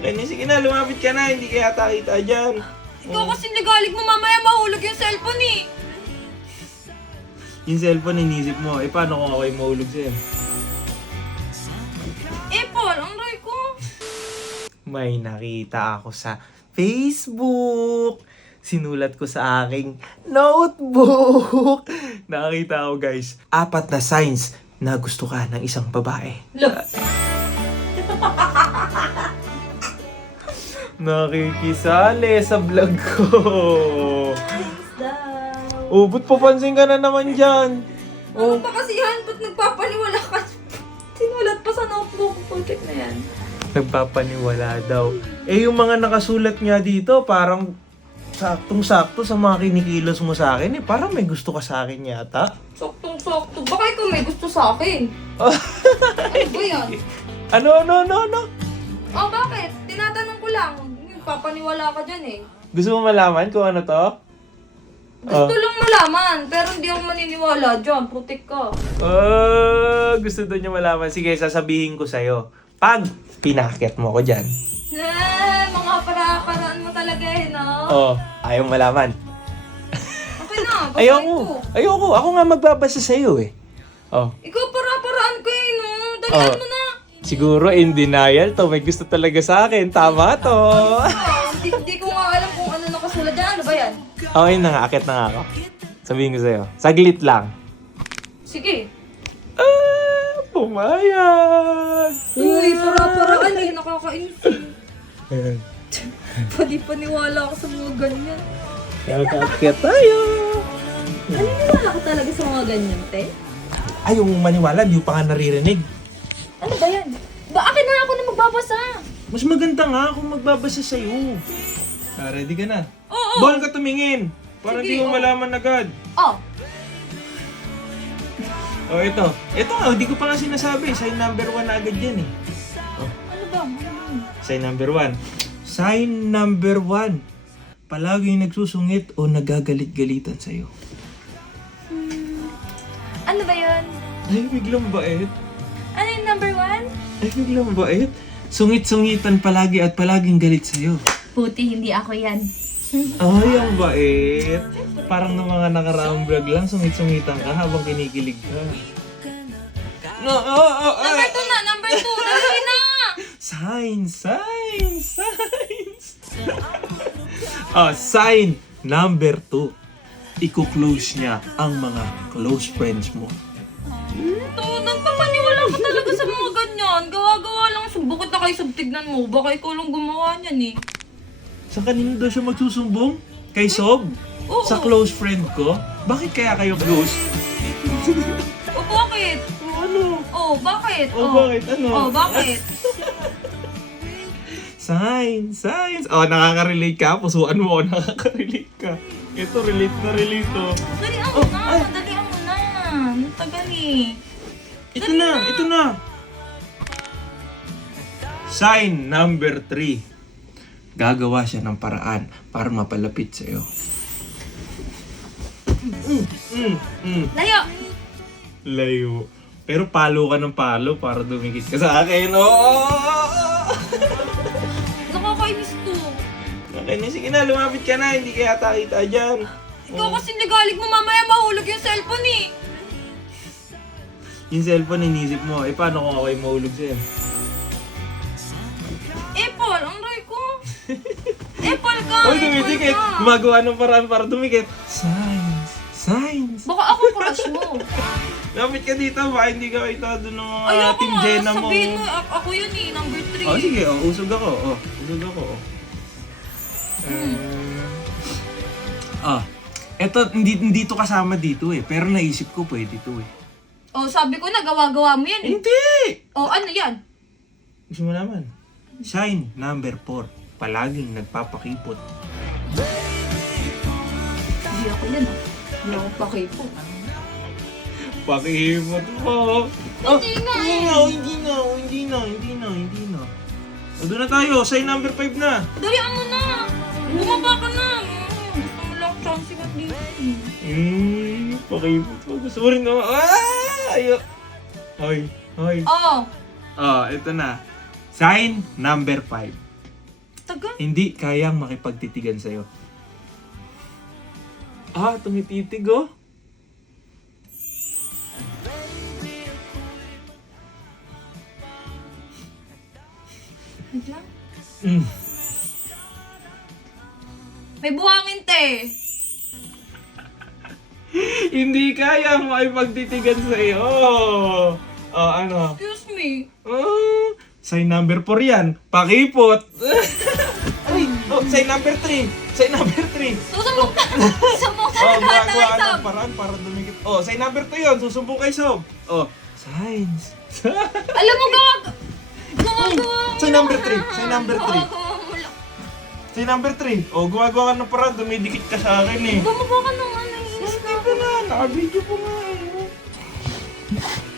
Okay na, sige na, lumapit ka na. Hindi kaya kita dyan. Ikaw kasi nagalig mo, mamaya mahulog yung cellphone eh. Yung cellphone, inisip mo. Eh, paano kung ako'y mahulog sa'yo? Paul, ang ray ko. May nakita ako sa Facebook. Sinulat ko sa aking notebook. Nakita ko, guys. 4 na signs na gusto ka ng isang babae. Look. Nakikisali sa vlog ko. Nice daw. Oh, ba't papansin ka na naman dyan? Ano pa kasi yan? Ba't nagpapaniwala ka? Sinulat pa sa notebook ko. Check na yan. Nagpapaniwala daw. Eh, yung mga nakasulat nga dito, parang saktong-sakto sa mga kinikilos mo sa akin. Eh, parang may gusto ka sa akin yata. Saktong-sakto. Baka ikaw may gusto sa akin. Ano ba yan? Ano? Oh, bakit? Tinatanong ko lang. Papaniwala ka dyan eh. Gusto mo malaman kung ano to? Gusto lang malaman, pero hindi ako maniniwala dyan. Protect ka. Gusto daw niya malaman. Sige, sasabihin ko sa'yo. Pag pinakit mo ko dyan. Mga para-paraan mo talaga eh, no? Oh, ayaw malaman. Okay na, basahin ko. Ayoko. Ako nga magbabasa sa'yo eh. Oh. Ikaw para-paraan ko eh, no? Dalian mo na. Siguro in denial to. May gusto talaga sa akin. Tama to. Hindi ko nga alam kung ano nakasulat dyan. Ano ba yan? Okay na nga. Akit na nga ako. Sabihin ko sa'yo. Saglit lang. Sige. Pumayag. Uy, para-paraan eh. Nakakainis eh. Ayan. Paniwala ako sa mga ganyan. Kakakit tayo. Naniniwala ko talaga sa mga ganyan, te? Ayaw mong maniwala. Di pa nga naririnig. Ano ba yan? Akin na ako na magbabasa. Mas maganda nga kung magbabasa sa'yo. Ready ka na? Oo. Bawal ka tumingin. Para Sige, di mo oo. malaman agad. Oh, Oh, ito. Ito nga, hindi ko pa nga sinasabi. Sign number 1 na agad yan eh. ano ba? Sign number 1. Sign number 1. Palaging nagsusungit o nagagalit-galitan sa'yo. Ano ba yun? Ay, biglang bait. Ano yung number 1? Ay, biglang bait. Sungit-sungitan palagi at palaging galit sa'yo. Puti, hindi ako yan. Ay, ang bait. Parang ng mga nakaraang vlog lang, sungit-sungitan ka habang kinikilig ka. No, Number 2 na! Number 2! Dali na! Signs. Sign number 2. Iko-close niya ang mga close friends mo. Nagpapaniwala ka talaga sa mga ganyan. Gawa-gawa lang. Bukod na kayo subtignan mo. Baka ikaw lang gumawa niyan eh. Sa kanino daw siya magsusumbong? Kay Sob? Oo. Sa close friend ko? Bakit kaya kayo close? O bakit? Ano? Oh, bakit? Bakit? Ano? Oh, bakit? Signs. Nakaka-relate ka. Pusuan mo ako, nakaka-relate ka. Ito, relate to. Dalian mo na! Dalian mo na! Ang tagal eh. Ito na. Sign number 3. Gagawa siya ng paraan para mapalapit sa'yo. Layo! Layo. Pero palo ka ng palo para dumikit ka sa akin. Nakakainis to. Okay na, sige na, lumapit ka na. Hindi kaya kita dyan. Ikaw kasi nagalig mo, mamaya mahulog yung cellphone eh. Yung cellphone, inisip mo. Eh, paano kung ako'y mahulog sa'yo? Paul, ang ray ko. Paul ka! Uy, dumidikit. Gumagawa ng paraan para dumikit. Signs. Baka ako crush mo. Lapit ka dito, baka hindi ka kita doon ng mga Ayoko Team nga, Jenna mo. sabihin mo, ako yun eh, number 3. Oh, sige, usog ako. Eto, hindi to kasama dito eh. Pero naisip ko pwede to eh. Oh, sabi ko na, gawa-gawa mo yan eh. Hindi! Oh, ano yan? Gusto mo naman? Sign number 4. Palaging nagpapakipot. Hindi ako yan ah. Hindi ako pakipo. Pakipot mo. Hindi nga eh. Hindi na. O, doon na tayo. Sign number 5 na. Dalian mo na. Bumaba ka na. Gusto mo lang chance ka dito. Pakipot mo. Gusto mo rin naman. Ayo. Hoy. Oh, Ito na. Sign number 5. talaga. Hindi kayang makipagtitigan sa'yo. Tumititig oh. Wait lang. Mm. May buhangin, te. Hindi kayang makipagtitigan sa'yo. Ano? Excuse me. Sign number 4 yan. Pakipot. Ay, sign number 3. Sign number 3. Susumbong ka. Susumbong ka na Gumagawa kay ka Sob. ng paraan para dumikit. Sign number 2 yun. Susumbong kay Sob. Signs. Alam mo, gumagawa mo. Sign number 3. Sign number 3. Gumagawa mo lang. Sign number 3. Gumagawa ka ng paraan. Dumidikit ka sa akin eh. Gumawa ka ng ano, inis na. Hindi nga. Naka-video po nga eh.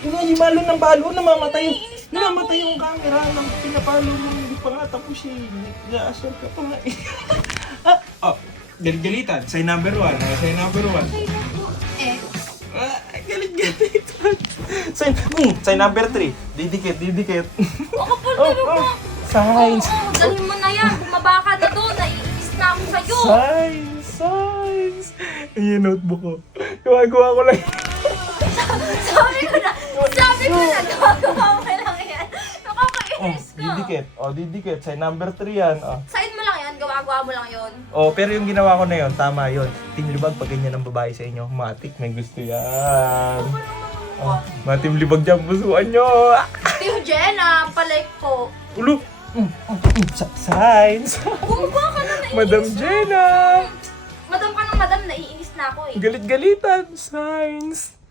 Yung balo ng balo. Namamatay yung... Namamatay yung camera ng pinapalo mo. Hindi pa nga tapos eh. Nag-a-assure ka pa nga eh. Galit-galitan. Sign number 1. Sign number 1. Say na po, X. Galit-galitan. Sign number 3. Didikit. O kapal talaga. Signs. Oo, dalhin mo na yan. Bumaba ka na doon. Naiinis na ako sa'yo. Signs. Yung notebook ko. Gumagawa ko lang. Sabi ko na, gumagawa mo lang yan. Nakakainis ka. Didikit. Sign number 3 yan. Side mo lang yan, gumagawa mo lang yun. Pero yung ginawa ko na yun, tama yun. Timlibag pag ganyan ang babae sa inyo. Matik, may gusto yan. Matimlibag dyan, pusuan nyo. Tio Jenna, palike po. Ulo. Signs. Bumaba ka na, naiinis Madam na. Jenna. Madam ka ng madam, naiinis na ako eh. Galit-galitan. Signs.